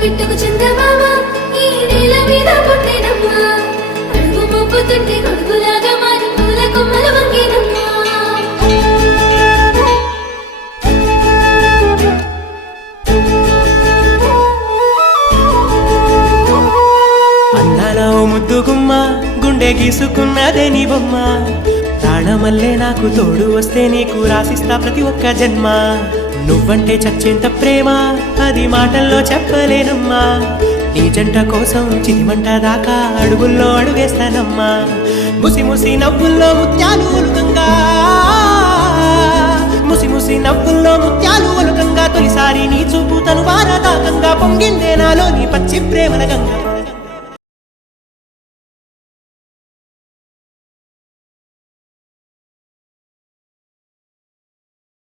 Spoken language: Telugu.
బిట్టుకు చందమామ ఈ నేల మీద పుట్టినమ్మా అడుగు మోపుతుంటే గొడుగులాగా మారి పూల కొమ్మలు వంగినమ్మా అందాల ఓ ముద్దుగుమ్మ గుండె గీసుకున్నదే నీ బొమ్మ ప్రాణమల్లే నాకు తోడు వస్తే నీకు రాసిస్తా ప్రతి ఒక్క జన్మ నువ్వంటే చచ్చేంత ప్రేమ అది మాటల్లో చెప్పలేనమ్మా నీ జంట కోసం చితిమంట దాకా అడుగుల్లో అడుగేస్తానమ్మా ముసి ముసి నవ్వుల్లో ముత్యాలు ఒలుకంగా ముసి ముసి నవ్వుల్లో ముత్యాలు ఒలుకంగా తొలిసారి నీ చూపు తను వారదాకంగా పొంగిందే నాలో నీ పచ్చి ప్రేమల గంగా